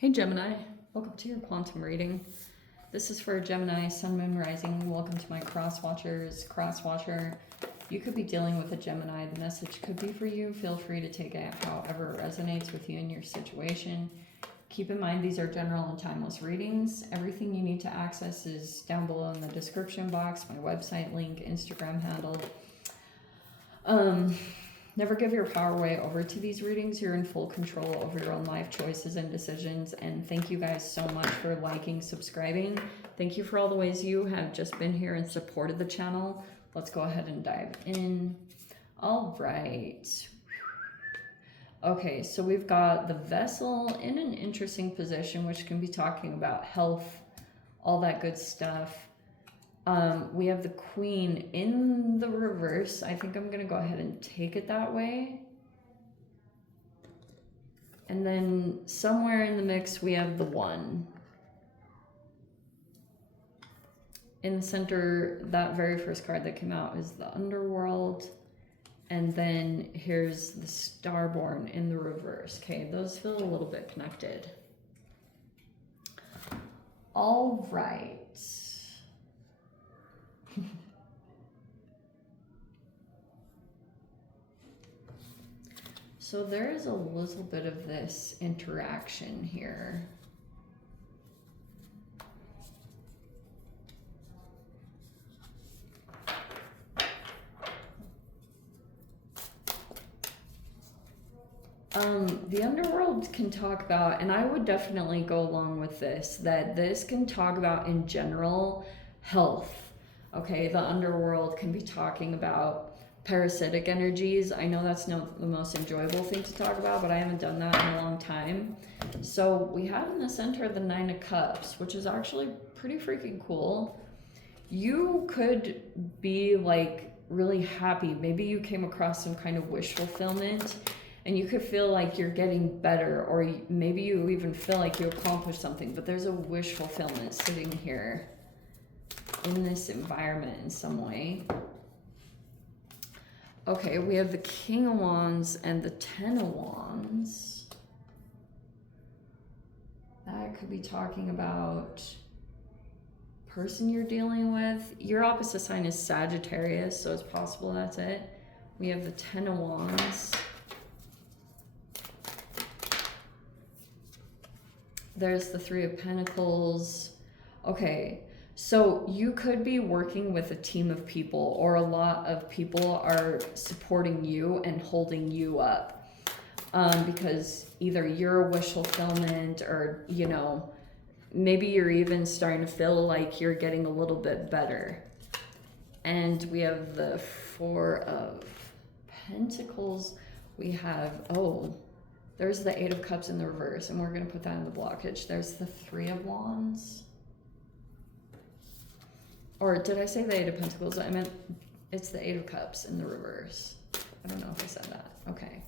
Hey Gemini, welcome to your quantum reading. This is for Gemini, Sun, Moon, Rising. Welcome to my cross watchers, cross watcher. You could be dealing with a Gemini. The message could be for you. Feel free to take it however it resonates with you in your situation. Keep in mind these are general and timeless readings. Everything you need to access is down below in the description box, my website link, Instagram handle. Never give your power away over to these readings. You're in full control over your own life choices and decisions. And thank you guys so much for liking, subscribing. Thank you for all the ways you have just been here and supported the channel. Let's go ahead and dive in. All right. Okay, so we've got the vessel in an interesting position, which can be talking about health, all that good stuff. We have the Queen in the reverse. I think I'm going to go ahead and take it that way. And then somewhere in the mix, we have the One. In the center, that very first card that came out is the Underworld. And then here's the Starborn in the reverse. Okay, those feel a little bit connected. All right. So there is a little bit of this interaction here. The underworld can talk about, and I would definitely go along with this, that this can talk about in general health. Okay, the underworld can be talking about parasitic energies. I know that's not the most enjoyable thing to talk about, but I haven't done that in a long time. So we have in the center the Nine of Cups, which is actually pretty freaking cool. You could be like really happy. Maybe you came across some kind of wish fulfillment and you could feel like you're getting better, or maybe you even feel like you accomplished something, but there's a wish fulfillment sitting here in this environment in some way. Okay, we have the King of Wands and the Ten of Wands. That could be talking about person you're dealing with. Your opposite sign is Sagittarius, so it's possible that's it. We have the Ten of Wands. There's the Three of Pentacles. Okay. So you could be working with a team of people, or a lot of people are supporting you and holding you up, because either you're a wish fulfillment, or, you know, maybe you're even starting to feel like you're getting a little bit better. And we have the Four of Pentacles. We have, oh, there's the Eight of Cups in the reverse, and we're going to put that in the blockage. There's the Three of Wands. Or did I say the Eight of Pentacles? I meant it's the Eight of Cups in the reverse. I don't know if I said that. Okay.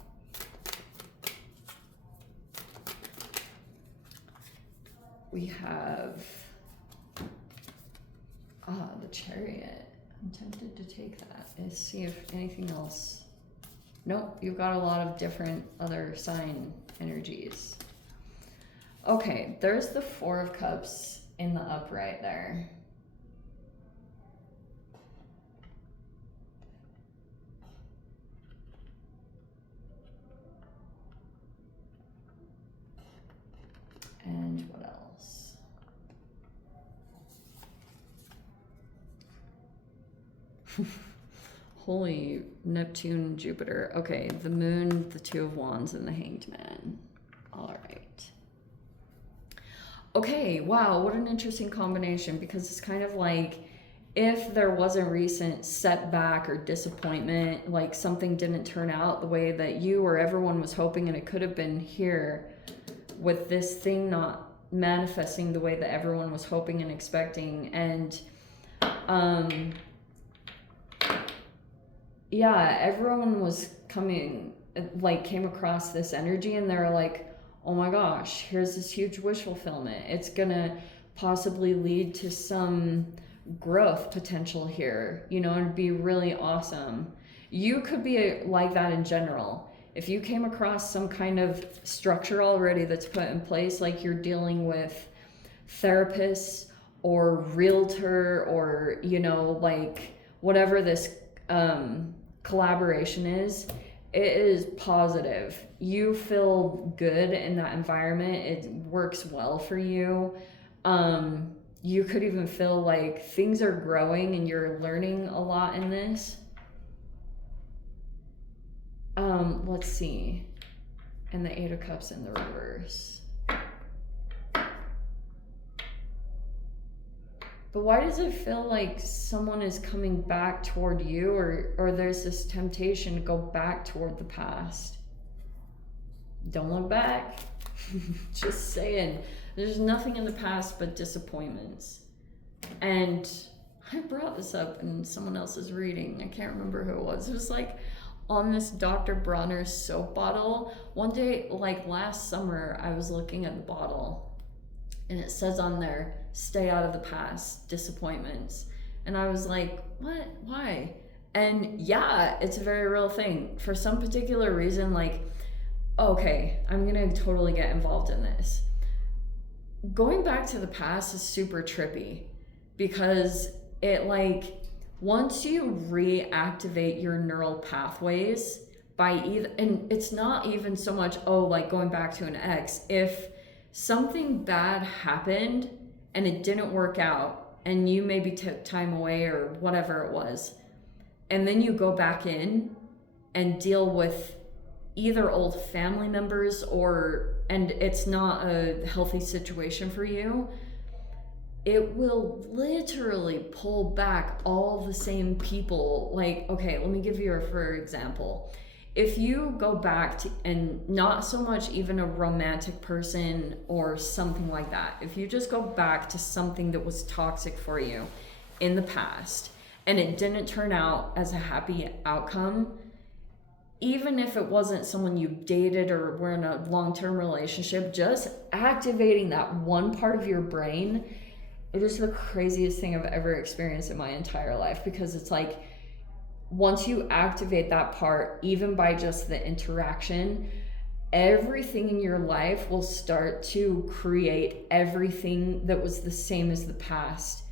We have the Chariot. I'm tempted to take that and see if anything else. Nope, you've got a lot of different other sign energies. Okay, there's the Four of Cups in the upright there. And what else? Holy Neptune, Jupiter. Okay, the Moon, the Two of Wands, and the Hanged Man. All right. Okay, wow, what an interesting combination, because it's kind of like if there was a recent setback or disappointment, like something didn't turn out the way that you or everyone was hoping, and it could have been here, with this thing not manifesting the way that everyone was hoping and expecting. And yeah, everyone was came across this energy, and they're like, oh my gosh, here's this huge wish fulfillment. It's gonna possibly lead to some growth potential here, you know, it'd be really awesome. You could be like that in general. if you came across some kind of structure already that's put in place, like you're dealing with therapists or realtor or, you know, like whatever this collaboration is, it is positive. You feel good in that environment. It works well for you. You could even feel like things are growing and you're learning a lot in this. Let's see. And the 8 of Cups in the reverse. But why does it feel like someone is coming back toward you, or there's this temptation to go back toward the past? Don't look back. Just saying. There's nothing in the past but disappointments. And I brought this up in someone else's reading. I can't remember who it was. It was like on this Dr. Bronner's soap bottle. One day, like last summer, I was looking at the bottle and it says on there, stay out of the past, disappointments. And I was like, what? Why? And yeah, it's a very real thing. For some particular reason, like, okay, I'm gonna totally get involved in this. Going back to the past is super trippy because it, like, once you reactivate your neural pathways by either, and it's not even so much, oh, like going back to an ex, if something bad happened and it didn't work out and you maybe took time away or whatever it was, and then you go back in and deal with either old family members and it's not a healthy situation for you, it will literally pull back all the same people. Like, okay, let me give you for example. If you go back to, and not so much even a romantic person or something like that, if you just go back to something that was toxic for you in the past and it didn't turn out as a happy outcome, even if it wasn't someone you dated or were in a long-term relationship, just activating that one part of your brain, it is the craziest thing I've ever experienced in my entire life, because it's like, once you activate that part, even by just the interaction, everything in your life will start to create everything that was the same as the past.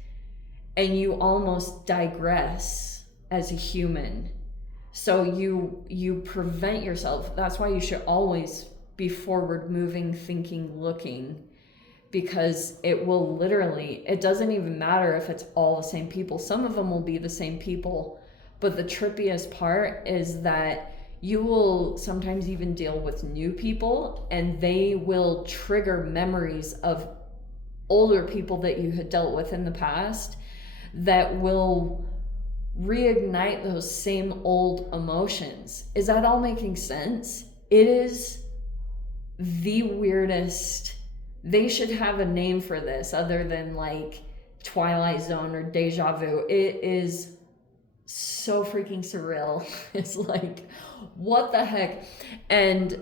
And you almost digress as a human. So you prevent yourself. That's why you should always be forward moving, thinking, looking, because it will literally, it doesn't even matter if it's all the same people. Some of them will be the same people, but the trippiest part is that you will sometimes even deal with new people and they will trigger memories of older people that you had dealt with in the past that will reignite those same old emotions. Is that all making sense? It is the weirdest. They should have a name for this other than like Twilight Zone or Deja Vu. It is so freaking surreal. It's like, what the heck? And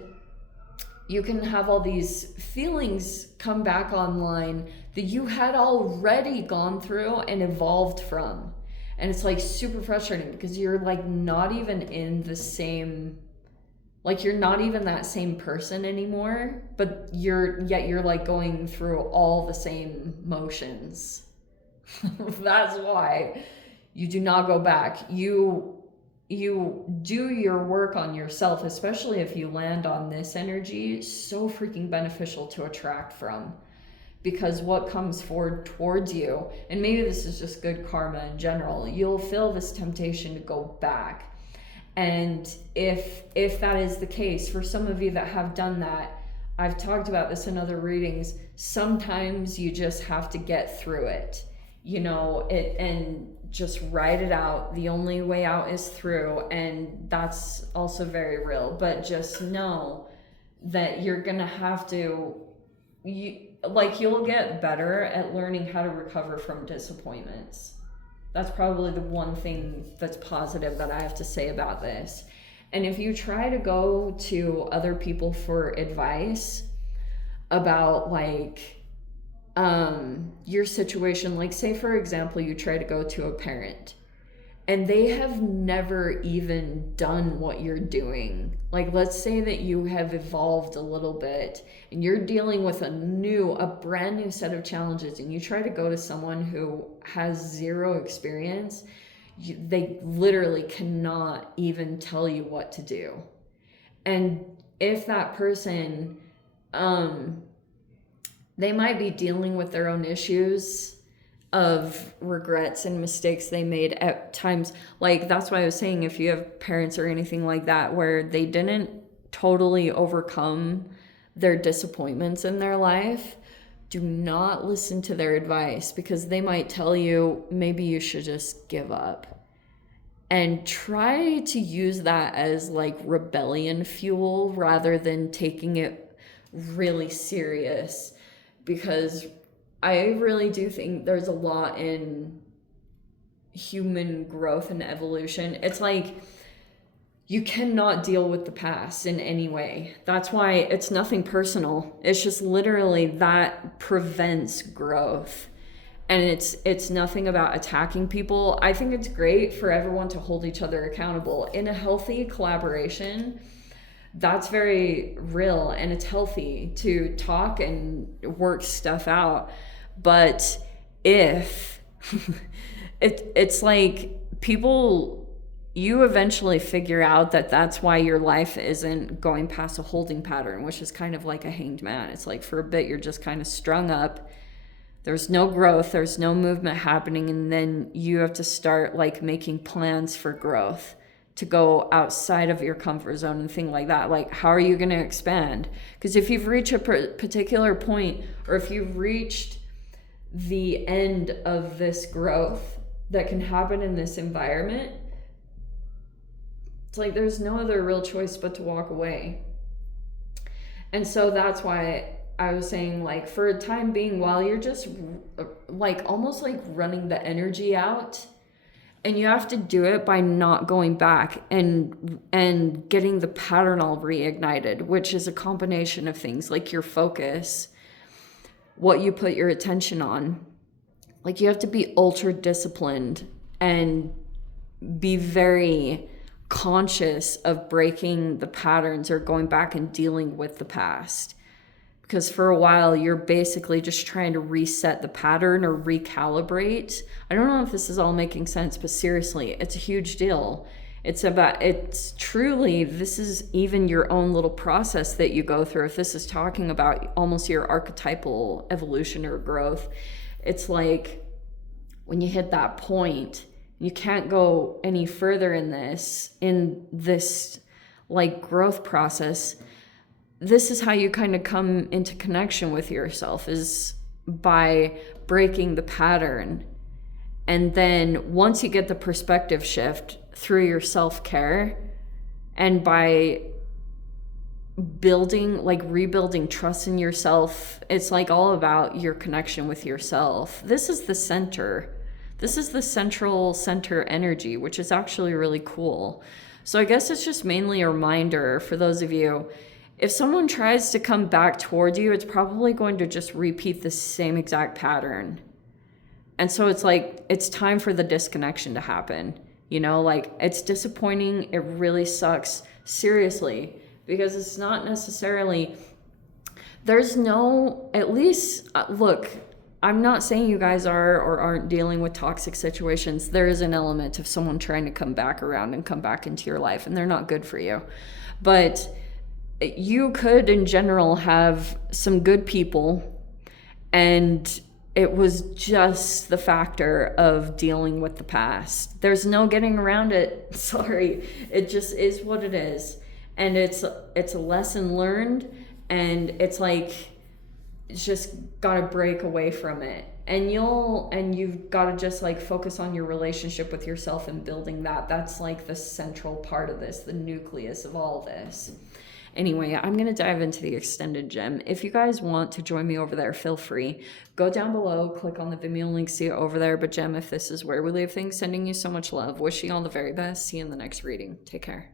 you can have all these feelings come back online that you had already gone through and evolved from. And it's like super frustrating because you're like not even in the same, like you're not even that same person anymore, but you're like going through all the same motions. That's why you do not go back. You do your work on yourself, especially if you land on this energy, so freaking beneficial to attract from. Because what comes forward towards you, and maybe this is just good karma in general, you'll feel this temptation to go back. And if that is the case, for some of you that have done that, I've talked about this in other readings, sometimes you just have to get through it, you know, and just ride it out. The only way out is through, and that's also very real. But just know that you're gonna have to, you'll get better at learning how to recover from disappointments. That's probably the one thing that's positive that I have to say about this. And if you try to go to other people for advice about your situation, like say for example, you try to go to a parent and they have never even done what you're doing. Like, let's say that you have evolved a little bit and you're dealing with a brand new set of challenges, and you try to go to someone who has zero experience, they literally cannot even tell you what to do. And if that person, they might be dealing with their own issues of regrets and mistakes they made at times. Like, that's why I was saying, if you have parents or anything like that where they didn't totally overcome their disappointments in their life, do not listen to their advice, because they might tell you maybe you should just give up. And try to use that as like rebellion fuel rather than taking it really serious, because I really do think there's a lot in human growth and evolution. It's like you cannot deal with the past in any way. That's why it's nothing personal. It's just literally that prevents growth. And it's nothing about attacking people. I think it's great for everyone to hold each other accountable. In a healthy collaboration, that's very real, and it's healthy to talk and work stuff out. But if it's like people, you eventually figure out that that's why your life isn't going past a holding pattern, which is kind of like a hanged man. It's like for a bit you're just kind of strung up. There's no growth, there's no movement happening, and then you have to start like making plans for growth, to go outside of your comfort zone and things like that. Like, how are you going to expand? Because if you've reached a particular point, or if you've reached the end of this growth that can happen in this environment, it's like there's no other real choice but to walk away. And so that's why I was saying, like, for a time being, while you're just like almost like running the energy out, and you have to do it by not going back and getting the pattern all reignited, which is a combination of things like your focus, what you put your attention on. Like, you have to be ultra disciplined and be very conscious of breaking the patterns or going back and dealing with the past. Because for a while, you're basically just trying to reset the pattern or recalibrate. I don't know if this is all making sense, but seriously, it's a huge deal. It's truly, this is even your own little process that you go through. If this is talking about almost your archetypal evolution or growth, it's like when you hit that point, you can't go any further in this like growth process. This is how you kind of come into connection with yourself, is by breaking the pattern. And then once you get the perspective shift through your self-care and by rebuilding trust in yourself, it's like all about your connection with yourself. This is the center. This is the central center energy, which is actually really cool. So I guess it's just mainly a reminder for those of you, if someone tries to come back towards you, it's probably going to just repeat the same exact pattern. And so it's like, it's time for the disconnection to happen. You know, like, it's disappointing. It really sucks, seriously, because it's not necessarily, there's no, at least, look, I'm not saying you guys are or aren't dealing with toxic situations. There is an element of someone trying to come back around and come back into your life, and they're not good for you. But you could, in general, have some good people, and it was just the factor of dealing with the past. There's no getting around it. Sorry. It just is what it is. And it's a lesson learned, and it's like, it's just gotta break away from it. And you've gotta just like focus on your relationship with yourself and building that. That's like the central part of this, the nucleus of all this. Anyway, I'm going to dive into the extended gem. If you guys want to join me over there, feel free. Go down below, click on the Vimeo link, see it over there. But Gem, if this is where we leave things, sending you so much love. Wishing you all the very best. See you in the next reading. Take care.